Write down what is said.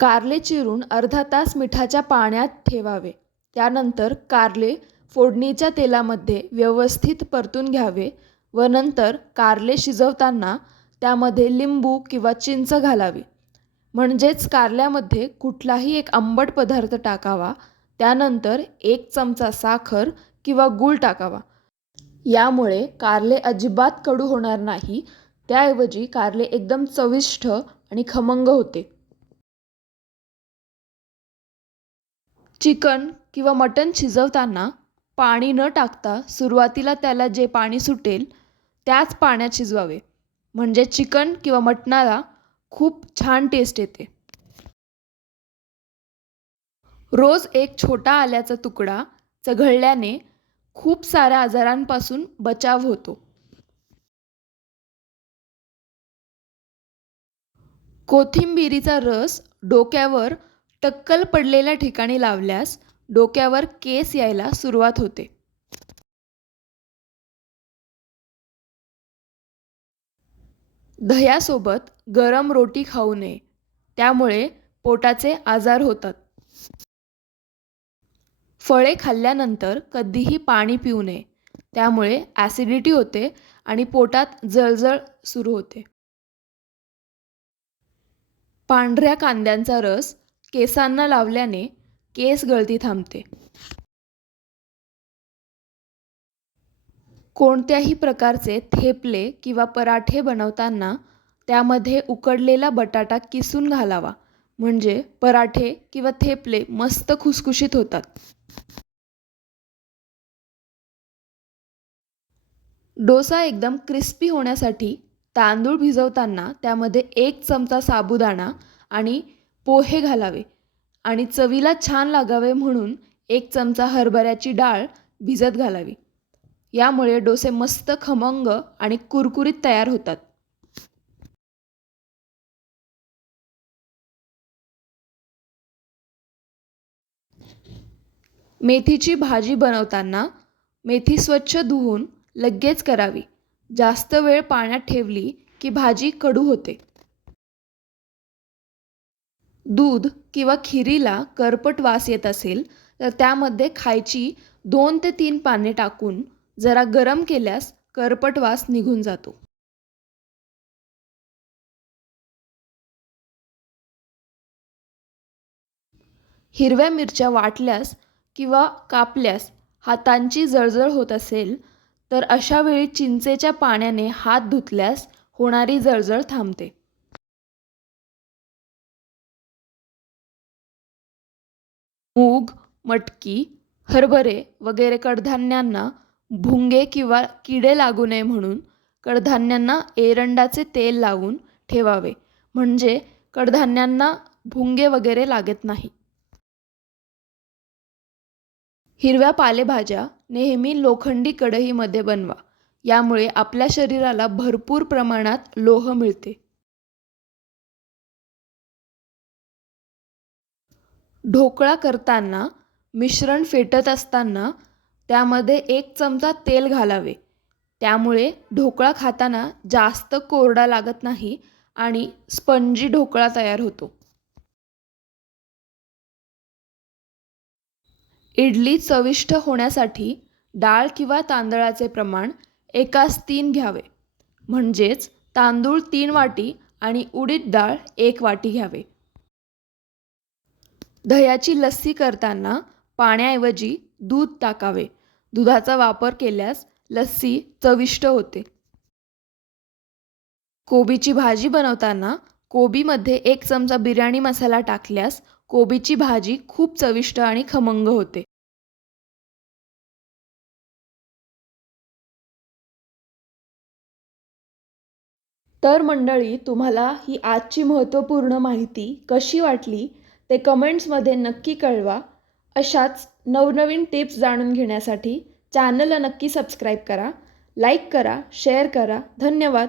कारले चिरून अर्धा तास मिठाच्या पाण्यात ठेवावे. त्यानंतर कारले फोडणीच्या तेलामध्ये व्यवस्थित परतून घ्यावे व नंतर कारले शिजवताना त्यामध्ये लिंबू किंवा चिंच घालावी. म्हणजेच कारल्यामध्ये कुठलाही एक आंबट पदार्थ टाकावा त्यानंतर एक चमचा साखर किंवा गूळ टाकावा. यामुळे कारले अजिबात कडू होणार नाही. त्याऐवजी कारले एकदम चविष्ट आणि खमंग होते. चिकन किंवा मटण शिजवताना पाणी न टाकता सुरुवातीला त्याला जे पाणी सुटेल त्याच पाण्यात शिजवावे. म्हणजे चिकन किंवा मटणाला खूप छान टेस्ट येते. रोज एक छोटा आल्याचा तुकडा चघळल्याने खूप साऱ्या आजारांपासून बचाव होतो. कोथिंबिरीचा रस डोक्यावर टक्कल पडलेल्या ठिकाणी लावल्यास डोक्यावर केस यायला सुरुवात होते. दह्यासोबत गरम रोटी खाऊ नये. त्यामुळे पोटाचे आजार होतात. फळे खाल्ल्यानंतर कधीही पाणी पिऊ नये. त्यामुळे ॲसिडिटी होते आणि पोटात जळजळ सुरू होते. पांढऱ्या कांद्यांचा रस केसांना लावल्याने केस गळती थांबते. कोणत्याही प्रकारचे थेपले किंवा पराठे बनवताना त्यामध्ये उकडलेला बटाटा किसून घालावा म्हणजे पराठे किंवा थेपले मस्त खुसखुशीत होतात. डोसा एकदम क्रिस्पी होण्यासाठी तांदूळ भिजवताना त्यामध्ये एक चमचा साबुदाणा आणि पोहे घालावे आणि चवीला छान लागावे म्हणून एक चमचा हरभऱ्याची डाळ भिजत घालावी. यामुळे डोसे मस्त खमंग आणि कुरकुरीत तयार होतात. मेथीची भाजी बनवताना मेथी स्वच्छ धुवून लगेच करावी. जास्त वेळ पाण्यात ठेवली की भाजी कडू होते. दूध किंवा खिरीला करपट वास येत असेल तर त्यामध्ये खायची दोन ते तीन पाने टाकून जरा गरम केल्यास करपट वास निघून जातो. हिरव्या मिरच्या वाटल्यास किंवा कापल्यास हातांची जळजळ होत असेल तर अशावेळी चिंचेच्या पाण्याने हात धुतल्यास होणारी जळजळ थांबते. मूग मटकी हरभरे वगैरे कडधान्यांना भुंगे किंवा किडे लागू नये म्हणून कडधान्यांना एरंडाचे तेल लावून ठेवावे. म्हणजे कडधान्यांना भुंगे वगैरे लागत नाही. हिरव्या पालेभाज्या नेहमी लोखंडी कढईमध्ये बनवा. यामुळे आपल्या शरीराला भरपूर प्रमाणात लोह मिळते. ढोकळा करताना मिश्रण फेटत असताना त्यामध्ये एक चमचा तेल घालावे. त्यामुळे ढोकळा खाताना जास्त कोरडा लागत नाही आणि स्पंजी ढोकळा तयार होतो. इडली चविष्ट होण्यासाठी डाळ किंवा तांदळाचे प्रमाण एकास तीन घ्यावे. म्हणजेच तांदूळ तीन वाटी आणि उडीद डाळ एक वाटी घ्यावे. दह्याची लस्सी करताना पाण्याऐवजी दूध टाकावे. दुधाचा वापर केल्यास लस्सी चविष्ट होते. कोबीची भाजी बनवताना कोबीमध्ये एक चमचा बिर्याणी मसाला टाकल्यास कोबीची भाजी खूप चविष्ट आणि खमंग होते. तर मंडळी तुम्हाला ही आजची महत्त्वपूर्ण माहिती कशी वाटली? ते कमेंट्समध्ये नक्की कळवा. अशाच नवनवीन टिप्स जाणून घेण्यासाठी चॅनलला नक्की सबस्क्राईब करा. लाईक करा शेअर करा. धन्यवाद.